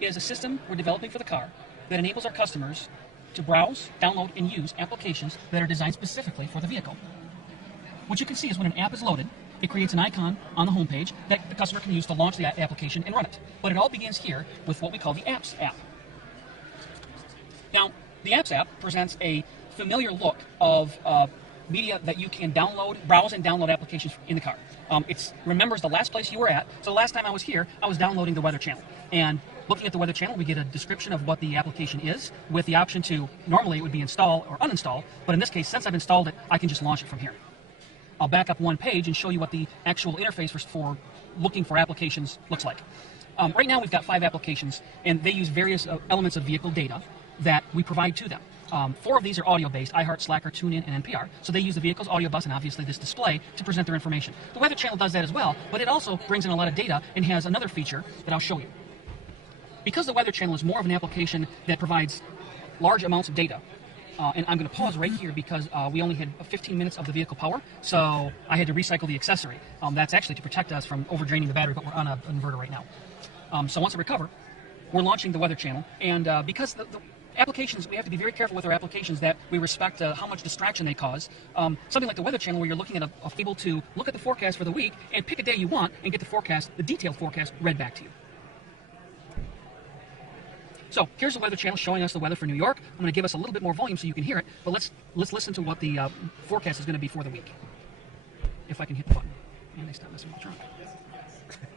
is a system we're developing for the car that enables our customers to browse, download, and use applications that are designed specifically for the vehicle. What you can see is when an app is loaded, it creates an icon on the homepage that the customer can use to launch the application and run it. But it all begins here with what we call the Apps app. Now, the Apps app presents a familiar look of media that you can download, browse, and download applications in the car. It remembers the last place you were at. So the last time I was here, I was downloading the Weather Channel. And looking at the Weather Channel, we get a description of what the application is with the option to, normally it would be install or uninstall, but in this case, since I've installed it, I can just launch it from here. I'll back up one page and show you what the actual interface for looking for applications looks like. Right now we've got 5 applications, and they use various elements of vehicle data that we provide to them. 4 of these are audio-based, iHeart, Slacker, TuneIn, and NPR. So they use the vehicle's audio bus and obviously this display to present their information. The Weather Channel does that as well, but it also brings in a lot of data and has another feature that I'll show you. Because the Weather Channel is more of an application that provides large amounts of data, and I'm going to pause right here because we only had 15 minutes of the vehicle power, so I had to recycle the accessory. That's actually to protect us from overdraining the battery, but we're on an inverter right now. So once I recover, we're launching the Weather Channel, and because the applications, we have to be very careful with our applications that we respect how much distraction they cause. Something like the Weather Channel where you're looking at able to look at the forecast for the week and pick a day you want and get the forecast, the detailed forecast, read back to you. So here's the Weather Channel showing us the weather for New York. I'm going to give us a little bit more volume so you can hear it, but let's listen to what the forecast is going to be for the week. If I can hit the button. And they stop messing with the trunk.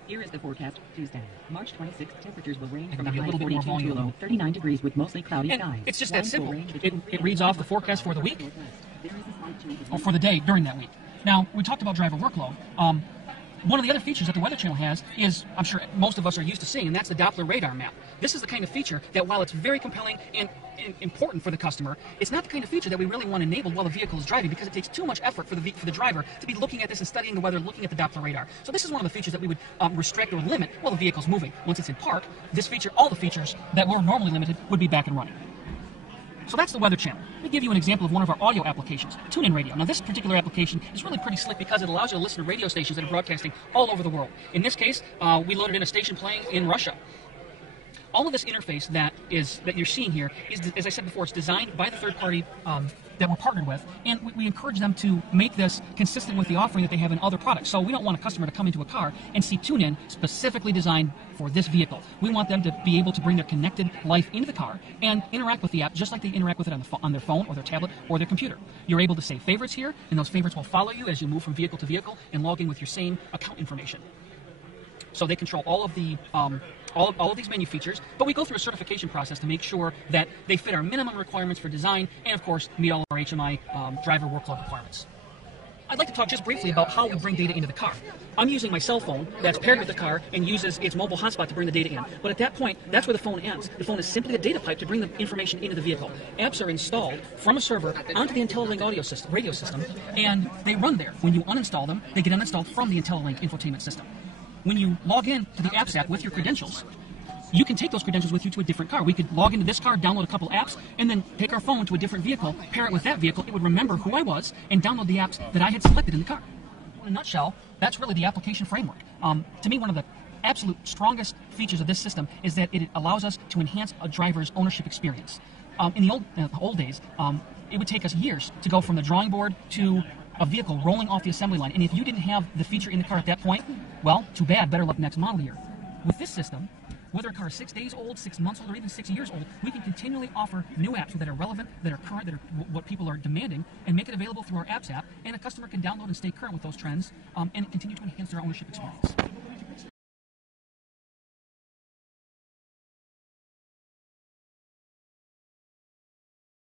Here is the forecast. Tuesday, March 26th. Temperatures will range from a a high little bit more 42 to a volume. low 39 degrees with mostly cloudy And skies. it's just that Winds will simple. range between It reads off the forecast for the week There is a slight change in or for the day during that week. Now, we talked about driver workload. One of the other features that the Weather Channel has is, I'm sure most of us are used to seeing, and that's the Doppler radar map. This is the kind of feature that, while it's very compelling and important for the customer, it's not the kind of feature that we really want enabled while the vehicle is driving because it takes too much effort for the driver to be looking at this and studying the weather, looking at the Doppler radar. So this is one of the features that we would restrict or limit while the vehicle's moving. Once it's in park, this feature, all the features that were normally limited would be back and running. So that's the Weather Channel. Let me give you an example of one of our audio applications, TuneIn Radio. Now this particular application is really pretty slick because it allows you to listen to radio stations that are broadcasting all over the world. In this case, we loaded in a station playing in Russia. All of this interface that you're seeing here is, as I said before, it's designed by the third party that we're partnered with, and we encourage them to make this consistent with the offering that they have in other products. So we don't want a customer to come into a car and see TuneIn specifically designed for this vehicle. We want them to be able to bring their connected life into the car and interact with the app just like they interact with it on their phone or their tablet or their computer. You're able to save favorites here, and those favorites will follow you as you move from vehicle to vehicle and log in with your same account information. So they control all of the all of these menu features, but we go through a certification process to make sure that they fit our minimum requirements for design and, of course, meet all our HMI driver workload requirements. I'd like to talk just briefly about how we bring data into the car. I'm using my cell phone that's paired with the car and uses its mobile hotspot to bring the data in. But at that point, that's where the phone ends. The phone is simply a data pipe to bring the information into the vehicle. Apps are installed from a server onto the IntelliLink radio system, and they run there. When you uninstall them, they get uninstalled from the IntelliLink infotainment system. When you log in to the Apps app with your credentials, you can take those credentials with you to a different car. We could log into this car, download a couple apps, and then take our phone to a different vehicle, pair it with that vehicle. It would remember who I was and download the apps that I had selected in the car. In a nutshell, that's really the application framework. To me, one of the absolute strongest features of this system is that it allows us to enhance a driver's ownership experience. In the old days, it would take us years to go from the drawing board to a vehicle rolling off the assembly line. And if you didn't have the feature in the car at that point, well, too bad, better luck next model year. With this system, whether a car is 6 days old, 6 months old, or even 6 years old, we can continually offer new apps that are relevant, that are current, that are what people are demanding, and make it available through our Apps app, and a customer can download and stay current with those trends and continue to enhance their ownership experience.